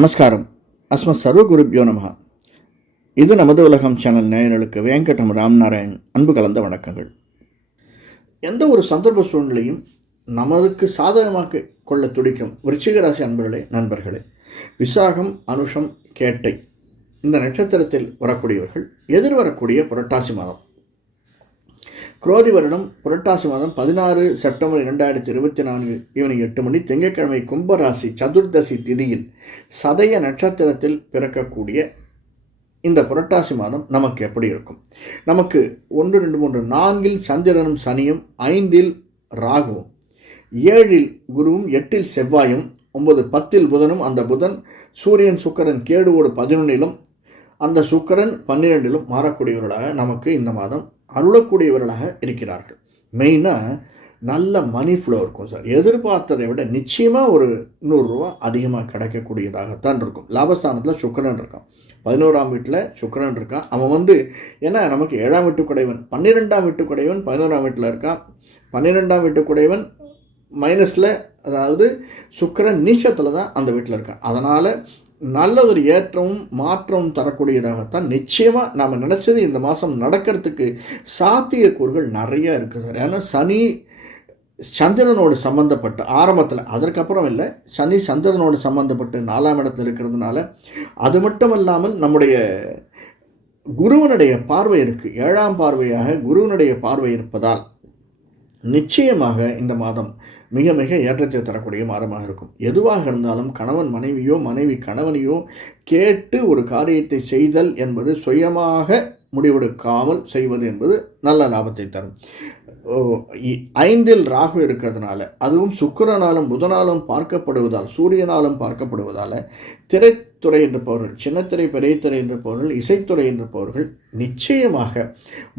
நமஸ்காரம். அஸ்மத் சர்வ குருப்யோ இது நமது உலகம் சேனல் நேயர்களுக்கு வெங்கடம் ராம்நாராயண் அன்பு கலந்த வணக்கங்கள். எந்த ஒரு சந்தர்ப்ப சூழ்நிலையும் நமதுக்கு சாதகமாக கொள்ள துடிக்கும் விருச்சிகராசி அன்பர்களே நண்பர்களே விசாகம் அனுஷம் கேட்டை இந்த நட்சத்திரத்தில் வரக்கூடியவர்கள் எதிர்வரக்கூடிய புரட்டாசி மாதம். குரோதி வருடம் புரட்டாசி மாதம் பதினாறு செப்டம்பர் இரண்டாயிரத்தி இருபத்தி நான்கு ஈவினிங் எட்டு மணி திங்கட்கிழமை கும்பராசி சதுர்தசி திதியில் சதய நட்சத்திரத்தில் பிறக்கக்கூடிய இந்த புரட்டாசி மாதம் நமக்கு எப்படி இருக்கும்? நமக்கு ஒன்று ரெண்டு மூன்று நான்கில் சந்திரனும் சனியும் ஐந்தில் ராகுவும் ஏழில் குருவும் எட்டில் செவ்வாயும் ஒன்பது பத்தில் புதனும் அந்த புதன் சூரியன் சுக்கரன் கேடுவோடு பதினொன்னிலும் அந்த சுக்கரன் பன்னிரெண்டிலும் மாறக்கூடியவர்களாக நமக்கு இந்த மாதம் அருளக்கூடியவர்களாக இருக்கிறார்கள். மெயினாக நல்ல மணி ஃப்ளோ இருக்கும் சார் எதிர்பார்த்ததை விட நிச்சயமாக ஒரு நூறுரூவா அதிகமாக கிடைக்கக்கூடியதாகத்தான் இருக்கும். லாபஸ்தானத்தில் சுக்கரன் இருக்கான். பதினோராம் வீட்டில் சுக்கரன் இருக்கான். அவன் வந்து ஏன்னா நமக்கு ஏழாம் வீட்டு குடைவன் பன்னிரெண்டாம் வீட்டு குடைவன் பதினோராம் வீட்டில் இருக்கான். பன்னிரெண்டாம் வீட்டு குடைவன் மைனஸில் அதாவது சுக்கரன் நீச்சத்தில் தான் அந்த வீட்டில் இருக்கான். அதனால் நல்ல ஒரு ஏற்றமும் மாற்றமும் தரக்கூடியதாகத்தான் நிச்சயமாக நாம் நினச்சது இந்த மாதம் நடக்கிறதுக்கு சாத்தியக்கூறுகள் நிறைய இருக்குது சார். ஏன்னா சனி சந்திரனோடு சம்மந்தப்பட்ட ஆரம்பத்தில் அதற்கப்புறம் இல்லை சனி சந்திரனோடு சம்மந்தப்பட்டு நாலாம் இடத்துல இருக்கிறதுனால அது மட்டும் இல்லாமல் நம்முடைய குருவனுடைய பார்வை இருக்குது ஏழாம் பார்வையாக குருவனுடைய பார்வை இருப்பதால் நிச்சயமாக இந்த மாதம் மிக மிக ஏற்றத்தை தரக்கூடிய மாதமாக இருக்கும். எதுவாக இருந்தாலும் கணவன் மனைவியோ மனைவி கணவனையோ கேட்டு ஒரு காரியத்தை செய்தல் என்பது சுயமாக முடிவெடுக்காமல் செய்வது என்பது நல்ல லாபத்தை தரும். ஐந்தில் ராகு இருக்கிறதுனால அதுவும் சுக்கரனாலும் புதனாலும் பார்க்கப்படுவதால் சூரியனாலும் பார்க்கப்படுவதால் திரை துறை திரைத்துறை என்றப்பவர்கள் சின்னத்திரை என்ற போர்கள் இசைத்துறை என்றப்பவர்கள் நிச்சயமாக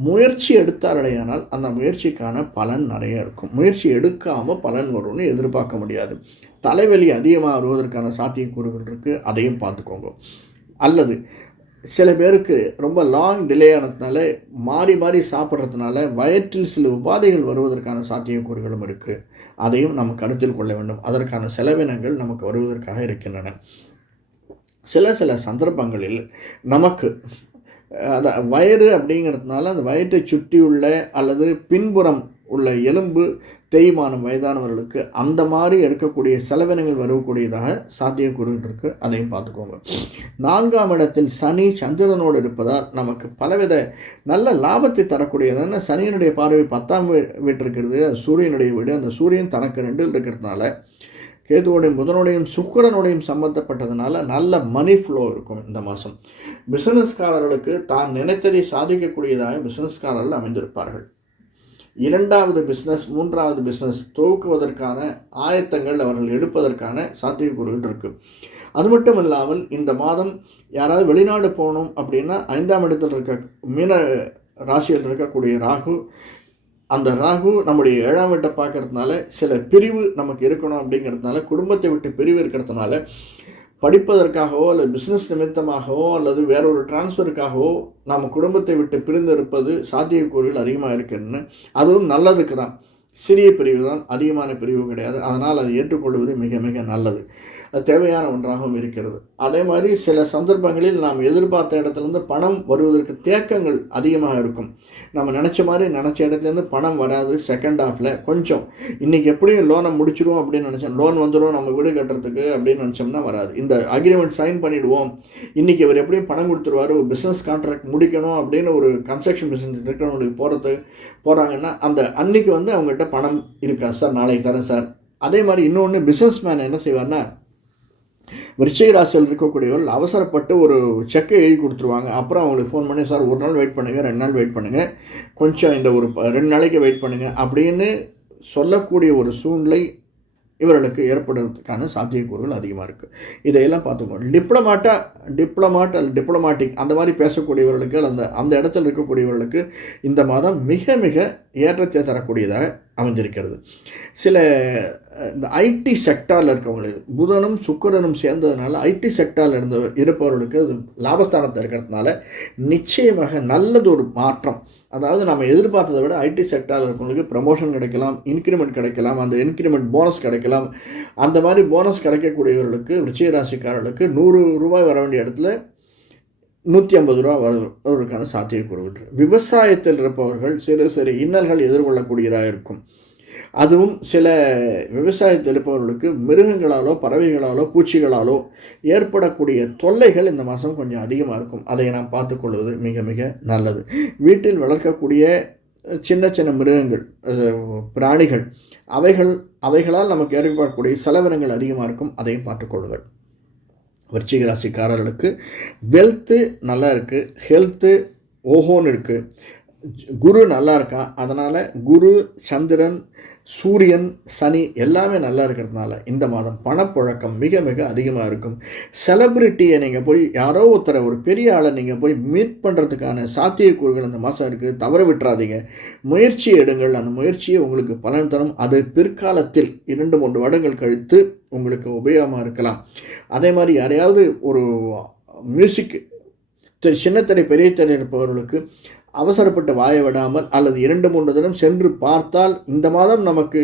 முயற்சி எடுத்தார்களேயானால் அந்த முயற்சிக்கான பலன் நிறைய இருக்கும். முயற்சி எடுக்காமல் பலன் வரும்னு எதிர்பார்க்க முடியாது. தலைவலி அதிகமாக வருவதற்கான சாத்தியக்கூறுகள் இருக்குது அதையும் பார்த்துக்கோங்க. அல்லது சில பேருக்கு ரொம்ப லாங் டிலே ஆனதுனால மாறி மாறி சாப்பிட்றதுனால வயிற்றில் சில உபாதைகள் வருவதற்கான சாத்தியக்கூறுகளும் இருக்குது அதையும் நம்ம கருத்தில் கொள்ள வேண்டும். அதற்கான செலவினங்கள் நமக்கு வருவதற்காக இருக்கின்றன. சில சில சந்தர்ப்பங்களில் நமக்கு அந்த வயிறு அப்படிங்கிறதுனால அந்த வயிற்றை சுற்றியுள்ள அல்லது பின்புறம் உள்ள எலும்பு தேய்மானம் வயதானவர்களுக்கு அந்த மாதிரி இருக்கக்கூடிய செலவினங்கள் வரக்கூடியதாக சாத்தியக்கூறுகள் இருக்குது அதையும் பார்த்துக்கோங்க. நான்காம் இடத்தில் சனி சந்திரனோடு இருப்பதால் நமக்கு பலவித நல்ல லாபத்தை தரக்கூடியதான சனியினுடைய பார்வை பத்தாம் வீட்டு இருக்கிறது சூரியனுடைய வீடு. அந்த சூரியன் தனக்கு ரெண்டில் இருக்கிறதுனால கேதுவோடையும் புதனோடையும் சுக்கரனுடையும் சம்மந்தப்பட்டதுனால நல்ல மணி ஃப்ளோ இருக்கும் இந்த மாதம். பிஸ்னஸ்காரர்களுக்கு தான் நினைத்ததை சாதிக்கக்கூடியதாக பிஸ்னஸ்காரர்கள் அமைந்திருப்பார்கள். இரண்டாவது பிஸ்னஸ் மூன்றாவது பிஸ்னஸ் துவக்குவதற்கான ஆயத்தங்கள் அவர்கள் எடுப்பதற்கான சாத்தியக்கூறுகள் இருக்குது அது மட்டும் இல்லாமல் இந்த மாதம் யாராவது வெளிநாடு போகணும் அப்படின்னா ஐந்தாம் இடத்தில் இருக்க மீன ராசியில் இருக்கக்கூடிய ராகு அந்த ராகு நம்முடைய ஏழாம் வீட்டை பார்க்கறதுனால சில பிரிவு நமக்கு இருக்கணும் அப்படிங்கிறதுனால குடும்பத்தை விட்டு பிரிவு இருக்கிறதுனால படிப்பதற்காகவோ அல்லது பிஸ்னஸ் நிமித்தமாகவோ அல்லது வேற ஒரு டிரான்ஸ்ஃபருக்காகவோ நம்ம குடும்பத்தை விட்டு பிரிந்து இருப்பது சாத்தியக்கூறுகள் அதிகமாக இருக்குன்னு அதுவும் நல்லதுக்கு தான் சிறிய பிரிவு தான் அதிகமான பிரிவு கிடையாது. அதனால் அதை ஏற்றுக்கொள்வது மிக மிக நல்லது. அது தேவையான ஒன்றாகவும் இருக்கிறது. அதே மாதிரி சில சந்தர்ப்பங்களில் நாம் எதிர்பார்த்த இடத்துலேருந்து பணம் வருவதற்கு தேக்கங்கள் அதிகமாக இருக்கும். நம்ம நினச்ச மாதிரி நினச்ச இடத்துலேருந்து பணம் வராது செகண்ட் ஹாஃபில் கொஞ்சம். இன்றைக்கி எப்படியும் லோனை முடிச்சிடுவோம் அப்படின்னு நினச்சோம். லோன் வந்துடும் நம்ம வீடு கட்டுறதுக்கு அப்படின்னு நினச்சோம்னா வராது. இந்த அக்ரிமெண்ட் சைன் பண்ணிவிடுவோம் இன்றைக்கி இவர் எப்படியும் பணம் கொடுத்துருவார் ஒரு பிஸ்னஸ் கான்ட்ராக்ட் முடிக்கணும் அப்படின்னு ஒரு கன்ஸ்ட்ரக்ஷன் பிஸ்னஸ் இருக்கிறவங்களுக்கு போகிறது போகிறாங்கன்னா அந்த அன்னைக்கு வந்து அவங்க அவங்ககிட்ட பணம் இருக்கா சார் நாளைக்கு தரேன் சார். அதே மாதிரி இன்னொன்று பிஸ்னஸ் மேன் என்ன செய்வார்னா விருச்சிக ராசியில் இருக்கக்கூடியவர்கள் அவசரப்பட்டு ஒரு செக்கை எழுதி கொடுத்துருவாங்க. அப்புறம் அவங்களுக்கு ஃபோன் பண்ணி சார் ஒரு நாள் வெயிட் பண்ணுங்கள் ரெண்டு நாள் வெயிட் பண்ணுங்கள் கொஞ்சம் இந்த ஒரு ரெண்டு நாளைக்கு வெயிட் பண்ணுங்கள் அப்படின்னு சொல்லக்கூடிய ஒரு சூழ்நிலை இவர்களுக்கு ஏற்படுவதற்கான சாத்தியக்கூறுகள் அதிகமாக இருக்குது இதையெல்லாம் பார்த்துக்கணும் டிப்ளமாட்டா டிப்ளமாட் அல்ல டிப்ளமாட்டிக் அந்த மாதிரி பேசக்கூடியவர்களுக்கு அந்த அந்த இடத்துல இருக்கக்கூடியவர்களுக்கு இந்த மாதம் மிக மிக ஏற்றத்தை தரக்கூடியதாக அமைஞ்சிருக்கிறது சில இந்த ஐடி செக்டாரில் இருக்கவங்களுக்கு புதனும் சுக்கிரனும் சேர்ந்ததுனால ஐடி செக்டாரில் இருந்த இருப்பவர்களுக்கு அது லாபஸ்தானத்தில் இருக்கிறதுனால நிச்சயமாக நல்லது ஒரு மாற்றம். அதாவது நம்ம எதிர்பார்த்ததை விட ஐடி செக்டாரில் இருக்கவங்களுக்கு ப்ரமோஷன் கிடைக்கலாம் இன்க்ரிமெண்ட் கிடைக்கலாம் அந்த இன்க்ரிமெண்ட் போனஸ் கிடைக்கலாம். அந்த மாதிரி போனஸ் கிடைக்கக்கூடியவர்களுக்கு விருச்சிக ராசிக்காரர்களுக்கு நூறு ரூபாய் வர வேண்டிய இடத்துல நூற்றி ஐம்பது ரூபா வருவதற்கான சாத்தியக்கூறு விவசாயத்தில் இருப்பவர்கள் சிறு சிறு இன்னல்கள் எதிர்கொள்ளக்கூடியதாக இருக்கும். அதுவும் சில விவசாயத்தில் இருப்பவர்களுக்கு மிருகங்களாலோ பறவைகளாலோ பூச்சிகளாலோ ஏற்படக்கூடிய தொல்லைகள் இந்த மாதம் கொஞ்சம் அதிகமாக இருக்கும். அதை நாம் பார்த்துக்கொள்வது மிக மிக நல்லது. வீட்டில் வளர்க்கக்கூடிய சின்ன சின்ன மிருகங்கள் பிராணிகள் அவைகள் அவைகளால் நமக்கு ஏற்படக்கூடிய செலவினங்கள் அதிகமாக இருக்கும். அதையும் பார்த்துக்கொள்ளுங்கள் விருச்சிக ராசிக்காரர்களுக்கு வெல்த்து நல்லா இருக்குது ஹெல்த்து ஓஹோன்னு இருக்குது குரு நல்லா இருக்கா? அதனால் குரு சந்திரன் சூரியன் சனி எல்லாமே நல்லா இருக்கிறதுனால இந்த மாதம் பணப்புழக்கம் மிக மிக அதிகமாக இருக்கும். செலப்ரிட்டியை நீங்கள் போய் யாரோ ஒருத்தரை ஒரு பெரிய ஆளை நீங்கள் போய் மீட் பண்ணுறதுக்கான சாத்தியக்கூறுகள் இந்த மாதம் இருக்குது தவற விட்டுறாதீங்க. முயற்சி எடுங்கள். அந்த முயற்சியை உங்களுக்கு பலன் தரும். அது பிற்காலத்தில் இரண்டு மூன்று வருடங்கள் கழித்து உங்களுக்கு உபயோகமாக இருக்கலாம். அதே மாதிரி யாரையாவது ஒரு மியூசிக் சின்னத்திரை பெரிய திரை இருப்பவர்களுக்கு அவசரப்பட்டு வாய விடாமல் அல்லது இரண்டு மூன்று தினம் சென்று பார்த்தால் இந்த மாதம் நமக்கு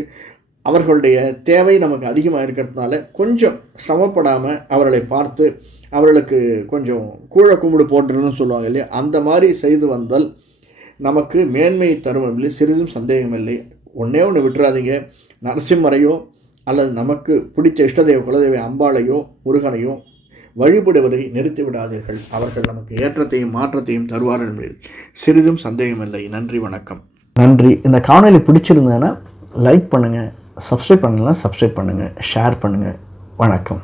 அவர்களுடைய தேவை நமக்கு அதிகமாக இருக்கிறதுனால கொஞ்சம் சிரமப்படாமல் அவர்களை பார்த்து அவர்களுக்கு கொஞ்சம் கூழ கும்பிடு போட்டுருன்னு சொல்லுவாங்க இல்லையா? அந்த மாதிரி செய்து வந்தால் நமக்கு மேன்மை தரும் இல்லை சிறிதும் சந்தேகமில்லை. ஒன்றே ஒன்று விட்டுறாதீங்க. நரசிம்மரையோ அல்லது நமக்கு பிடிச்ச இஷ்டதெய்வ குலதெய்வ அம்பாளையோ முருகனையோ வழிபடுவதை நிறுத்தி விடாதீர்கள் அவர்கள் நமக்கு ஏற்றத்தையும் மாற்றத்தையும் தருவார்கள் என்பதில் சிறிதும் சந்தேகமில்லை. நன்றி வணக்கம். நன்றி. இந்த காணொலி பிடிச்சிருந்தேன்னா லைக் பண்ணுங்கள் சப்ஸ்கிரைப் பண்ணலாம் சப்ஸ்கிரைப் பண்ணுங்கள் ஷேர் பண்ணுங்கள் வணக்கம்.